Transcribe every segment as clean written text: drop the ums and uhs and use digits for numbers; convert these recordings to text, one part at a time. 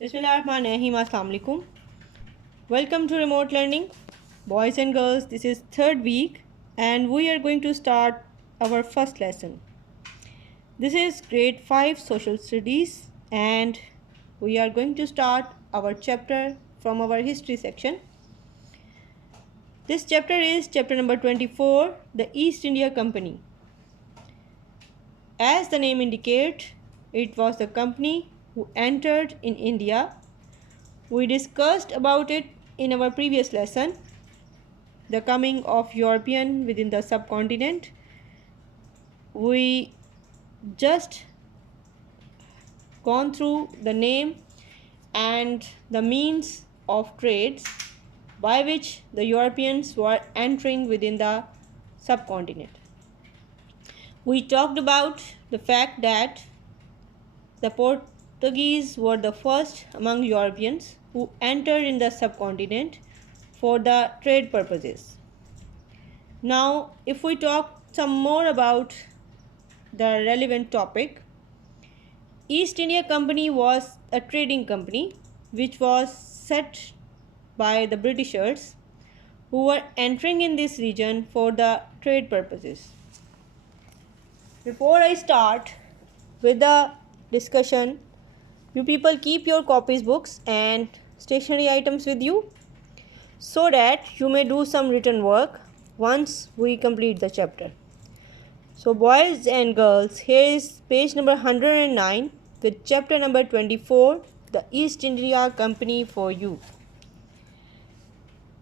Bismillahirrahmanirrahim. Assalamu alaikum. Welcome to remote learning. Boys and girls, this is third week and we are going to start our first lesson. This is grade 5 social studies and we are going to start our chapter from our history section. This chapter is chapter number 24, the East India Company. As the name indicates, it was the company who entered in India. We discussed about it in our previous lesson, the coming of European within the subcontinent. We just gone through the name and the means of trades by which the Europeans were entering within the subcontinent. We talked about the fact that the Portuguese were the first among Europeans who entered in the subcontinent for the trade purposes. Now, if we talk some more about the relevant topic, East India Company was a trading company which was set by the Britishers who were entering in this region for the trade purposes. Before I start with the discussion, you people keep your copies, books and stationery items with you so that you may do some written work once we complete the chapter. So boys and girls, here is page number 109 with chapter number 24, the East India Company for you.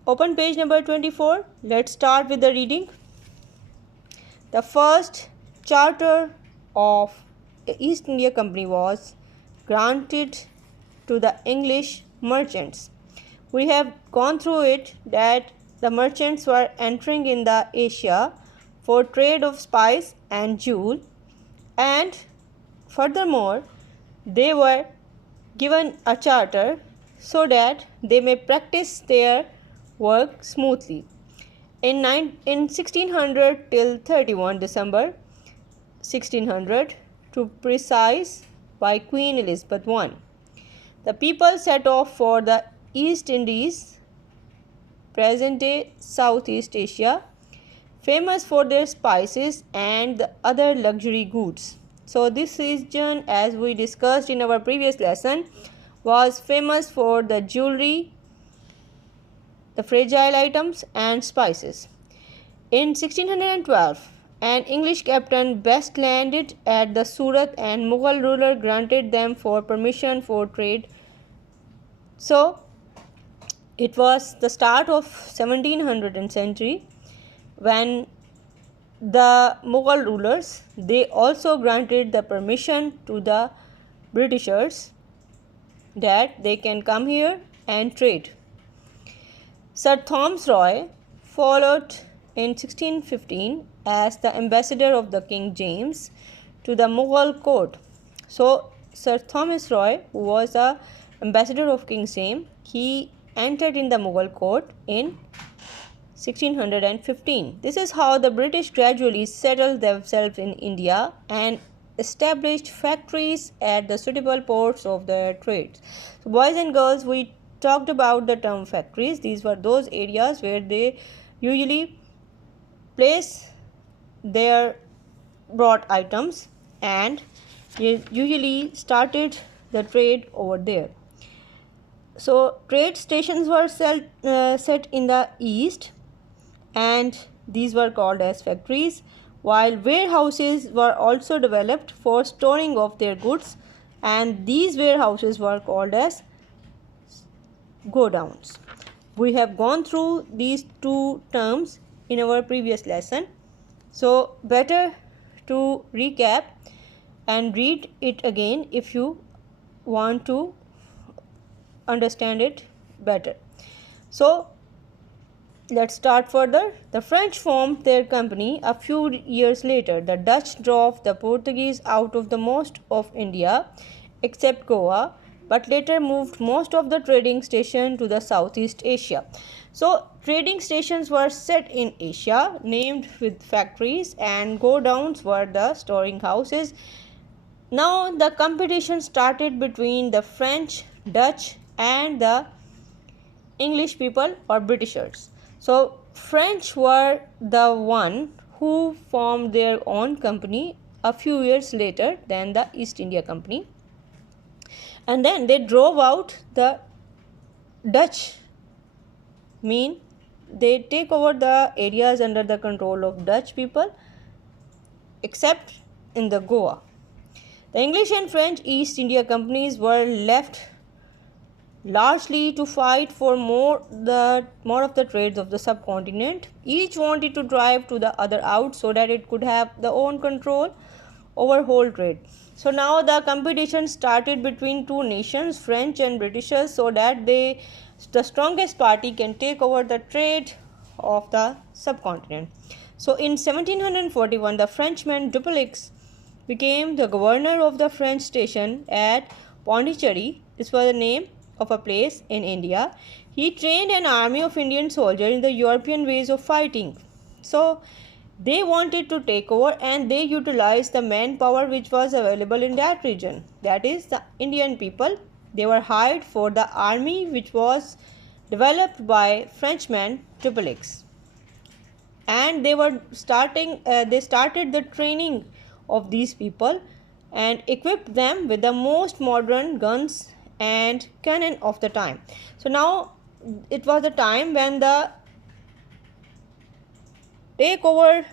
Open page number 24. Let's start with the reading. The first charter of the East India Company was granted to the English merchants. We have gone through it that the merchants were entering in the Asia for trade of spice and jewel, and furthermore they were given a charter so that they may practice their work smoothly. In 1600 till 31 December 1600 to precise by Queen Elizabeth I, the people set off for the East Indies, present-day Southeast Asia, famous for their spices and the other luxury goods. So this region, as we discussed in our previous lesson, was famous for the jewelry, the fragile items and spices. In 1612, an English captain Best landed at the Surat and Mughal ruler granted them for permission for trade. So it was the start of 1700th century when the Mughal rulers, they also granted the permission to the Britishers that they can come here and trade. Sir Thomas Roy followed in 1615 as the ambassador of the King James to the Mughal court. So Sir Thomas Roy, who was the ambassador of King James, he entered in the Mughal court in 1615. This is how the British gradually settled themselves in India and established factories at the suitable ports of their trades. So boys and girls, we talked about the term factories. These were those areas where they usually place their brought items and usually started the trade over there. So trade stations were set in the east and these were called as factories, while warehouses were also developed for storing of their goods, and these warehouses were called as godowns. We have gone through these two terms in our previous lesson, so better to recap and read it again if you want to understand it better. So let's start further. The French formed their company a few years later. The Dutch drove the Portuguese out of the most of India except Goa, but later moved most of the trading station to the Southeast Asia. So trading stations were set in Asia, named with factories, and godowns were the storing houses Now the competition started between the French, Dutch and the English people or Britishers. So French were the one who formed their own company a few years later than the East India Company, and then they drove out the Dutch. Mean they take over the areas under the control of Dutch people except in the Goa. The English and French East India companies were left largely to fight for more of the trades of the subcontinent. Each wanted to drive to the other out so that it could have the own control over whole trade. So now the competition started between two nations, French and Britishers, so that the strongest party can take over the trade of the subcontinent. So in 1741, the Frenchman W3l1 became the governor of the French station at Pondicherry. This was the name of a place in India. He trained an army of Indian soldiers in the European ways of fighting. So they wanted to take over and they utilized the manpower which was available in that region. That is the Indian people. They were hired for the army which was developed by Frenchman W3l1. And they started the training of these people and equipped them with the most modern guns and cannon of the time. So now it was the time when the takeover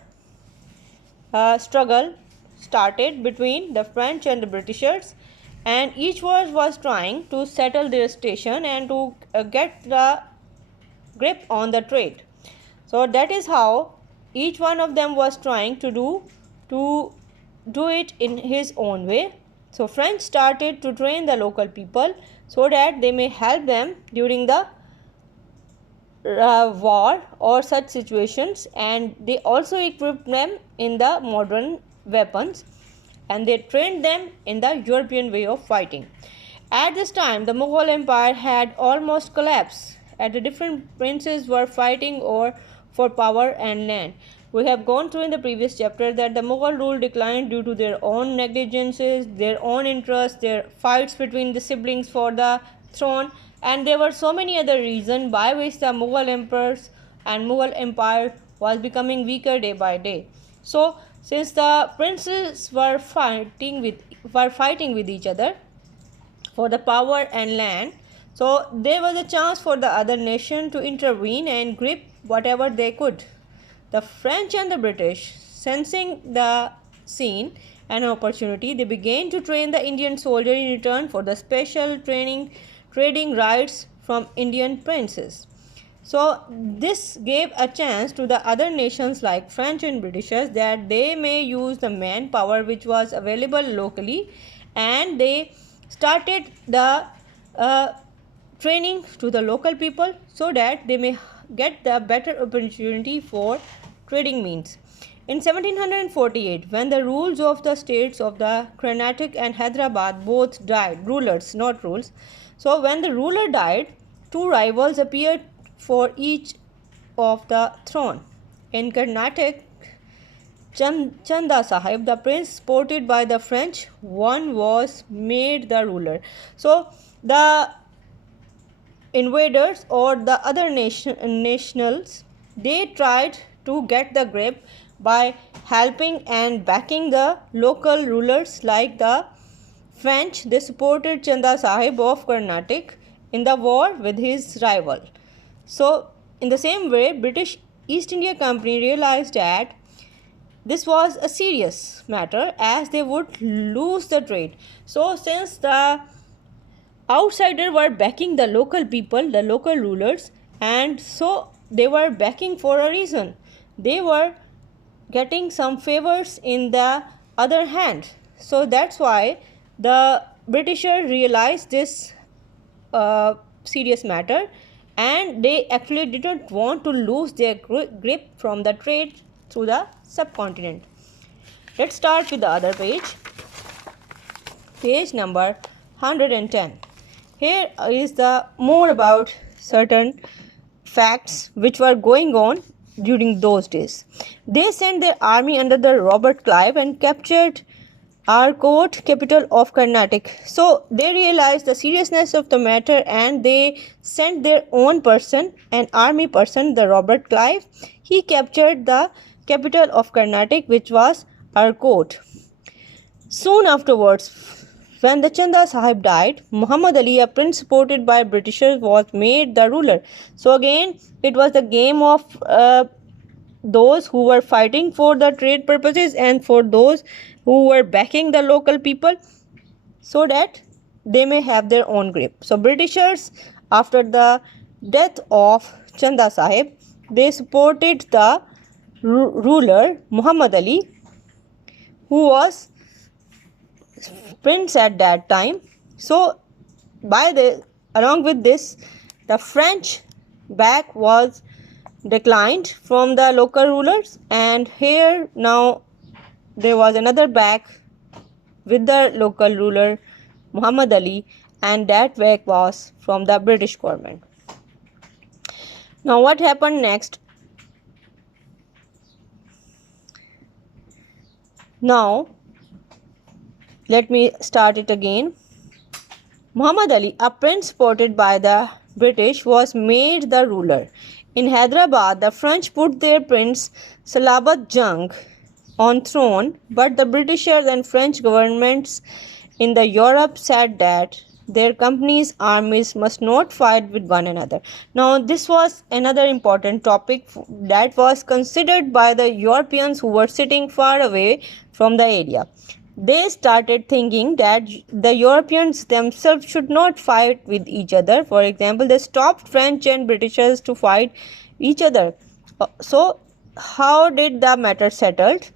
struggle started between the French and the Britishers, and each was trying to settle their station and to get the grip on the trade. So that is how each one of them was trying to do it in his own way. So French started to train the local people so that they may help them during the war or such situations, and they also equipped them in the modern weapons and they trained them in the European way of fighting. At this time, the Mughal Empire had almost collapsed, and the different princes were fighting for power and land. We have gone through in the previous chapter that the Mughal rule declined due to their own negligences, their own interests, their fights between the siblings for the throne, and there were so many other reasons by which the Mughal emperors and Mughal empire was becoming weaker day by day. So since the princes were fighting with each other for the power and land, so there was a chance for the other nation to intervene and grip whatever they could. The French and the British, sensing the scene and opportunity, they began to train the Indian soldier in return for the special trading rights from Indian princes. So this gave a chance to the other nations like French and Britishers that they may use the manpower which was available locally, and they started the training to the local people so that they may get the better opportunity for trading means. In 1748, when the rules of the states of the Carnatic and Hyderabad both died, rulers, not rules. So when the ruler died, two rivals appeared for each of the throne. In Carnatic, Chanda Sahib, the prince supported by the French, one was made the ruler. So the invaders or the other nationals, they tried to get the grip by helping and backing the local rulers like the French. They supported Chanda Sahib of Carnatic in the war with his rival. So in the same way, British East India Company realized that this was a serious matter as they would lose the trade. So since the outsiders were backing the local people, the local rulers, and so they were backing for a reason. They were getting some favors in the other hand. So that's why the Britishers realized this serious matter, and they actually didn't want to lose their grip from the trade through the subcontinent. Let's start with the other page number 110. Here is the more about certain facts which were going on during those days. They sent their army under the Robert Clive and captured Arcot, capital of Carnatic. So they realized the seriousness of the matter and they sent their own person, an army person, the Robert Clive. He captured the capital of Carnatic, which was Arcot. Soon afterwards, when the Chanda Sahib died, Muhammad Ali, a prince supported by Britishers, was made the ruler. So again, it was the game of those who were fighting for the trade purposes and for those who were backing the local people so that they may have their own grip. So Britishers, after the death of Chanda Sahib, they supported the ruler Muhammad Ali, who was prince at that time. So along with this, the French back was declined from the local rulers, and here now there was another back with the local ruler Muhammad Ali, and that back was from the British government. Now what happened next? Now let me start it again. Muhammad Ali, a prince supported by the British, was made the ruler. In Hyderabad, the French put their prince Salabat Jung on throne, but the Britishers and French governments in the Europe said that their company's armies must not fight with one another. Now this was another important topic that was considered by the Europeans who were sitting far away from the area. They started thinking that the Europeans themselves should not fight with each other. For example, they stopped French and Britishers to fight each other. So how did the matter settled?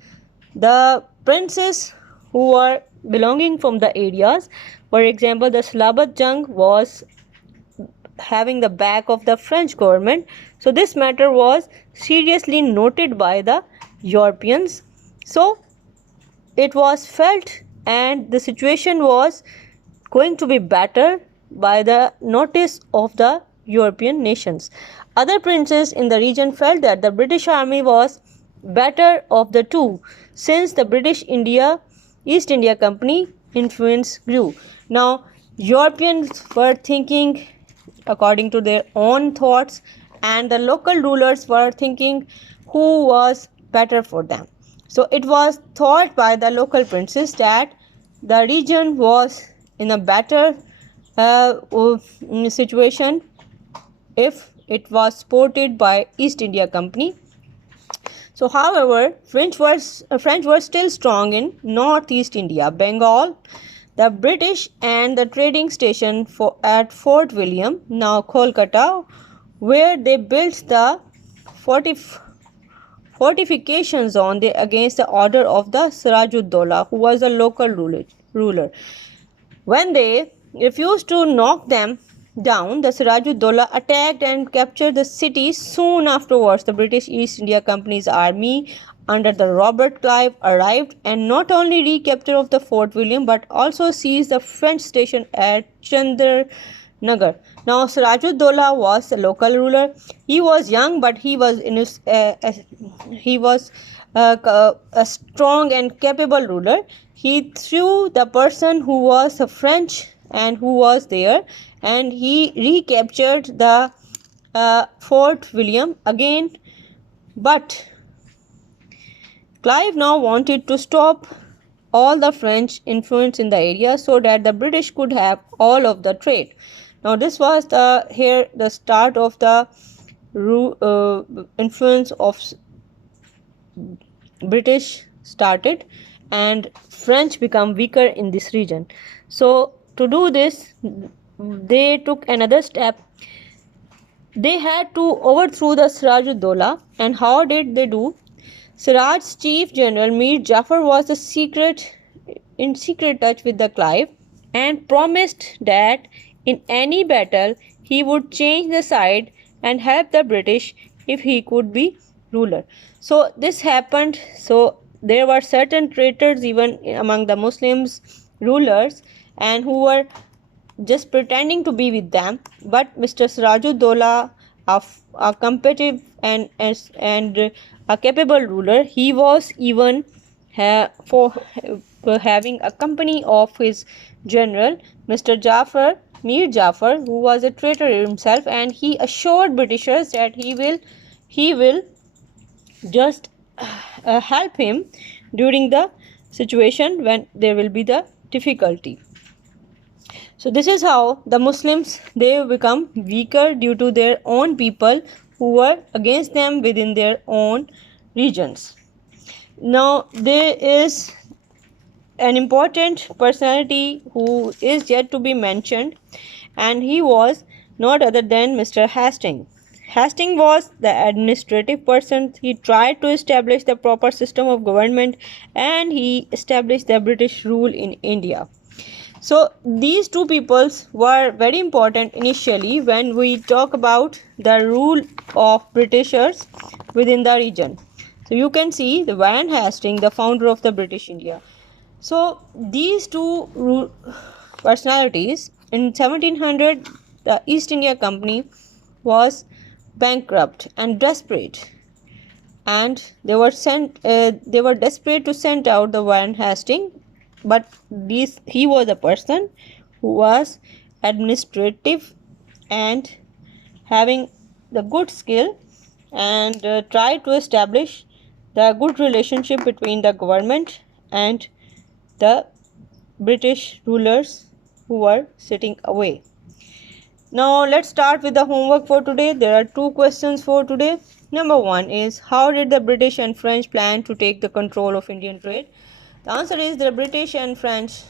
The princes who were belonging from the areas, for example, the Salabat Jung was having the back of the French government. So this matter was seriously noted by the Europeans. So it was felt and the situation was going to be better by the notice of the European nations. Other princes in the region felt that the British army was better of the two, since the British East India Company influence grew. Now Europeans were thinking according to their own thoughts, and the local rulers were thinking who was better for them. So it was thought by the local princes that the region was in a better situation if it was supported by East India Company. So however, French were still strong in northeast India, Bengal, the British, and the trading station at Fort William, now Kolkata, where they built the fortifications against the order of the Siraj-ud-Dowla, who was a local ruler. When they refused to knock them down, the Siraj-ud-Dowla attacked and captured the city. Soon afterwards, the British East India Company's army under the Robert Clive arrived and not only recaptured of the Fort William but also seized the French station at Chandranagar. Now Siraj-ud-Dowla was a local ruler. He was young, but he was a strong and capable ruler. He threw the person who was a French and who was there, and he recaptured the Fort William again. But Clive now wanted to stop all the French influence in the area so that the British could have all of the trade. Now this was the start of the influence of British started, and French become weaker in this region. So to do this, they took another step. They had to overthrow the Siraj-ud-Dowla. And how did they do? Siraj's chief general Mir Jafar was in secret touch with the Clive and promised that in any battle he would change the side and help the British if he could be ruler. So this happened. So there were certain traitors even among the Muslims rulers and who were just pretending to be with them. But Mr. Siraj-ud-Dowla, a competitive and a capable ruler, he was even having a company of his general, Mr. Mir Jafar, who was a traitor himself, and he assured Britishers that he will just help him during the situation when there will be the difficulty. So this is how the Muslims, they become weaker due to their own people who were against them within their own regions. Now there is an important personality who is yet to be mentioned, and he was not other than Mr. Hastings. Hastings was the administrative person. He tried to establish the proper system of government, and he established the British rule in India. So these two peoples were very important initially when we talk about the rule of Britishers within the region. So you can see the Warren Hastings, the founder of the British India. So these two personalities, in 1700 the East India Company was bankrupt and desperate, and they were desperate to send out the Warren Hastings, but he was a person who was administrative and having the good skill, and tried to establish the good relationship between the government and the British rulers who were sitting away. Now let's start with the homework for today. There are two questions for today. Number one is, how did the British and French plan to take the control of Indian trade? The answer is, the British and French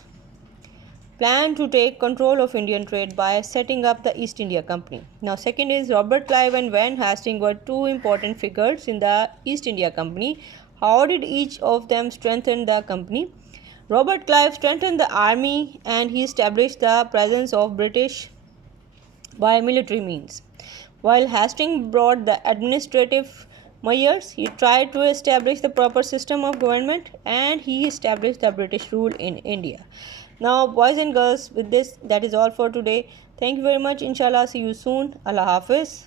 planned to take control of Indian trade by setting up the East India Company. Now second is, Robert Clive and Warren Hastings were two important figures in the East India Company. How did each of them strengthen the company? Robert Clive strengthened the army, and he established the presence of British by military means. While Hastings brought the administrative measures, he tried to establish the proper system of government, and he established the British rule in India. Now, boys and girls, with this, that is all for today. Thank you very much. Inshallah, see you soon. Allah Hafiz.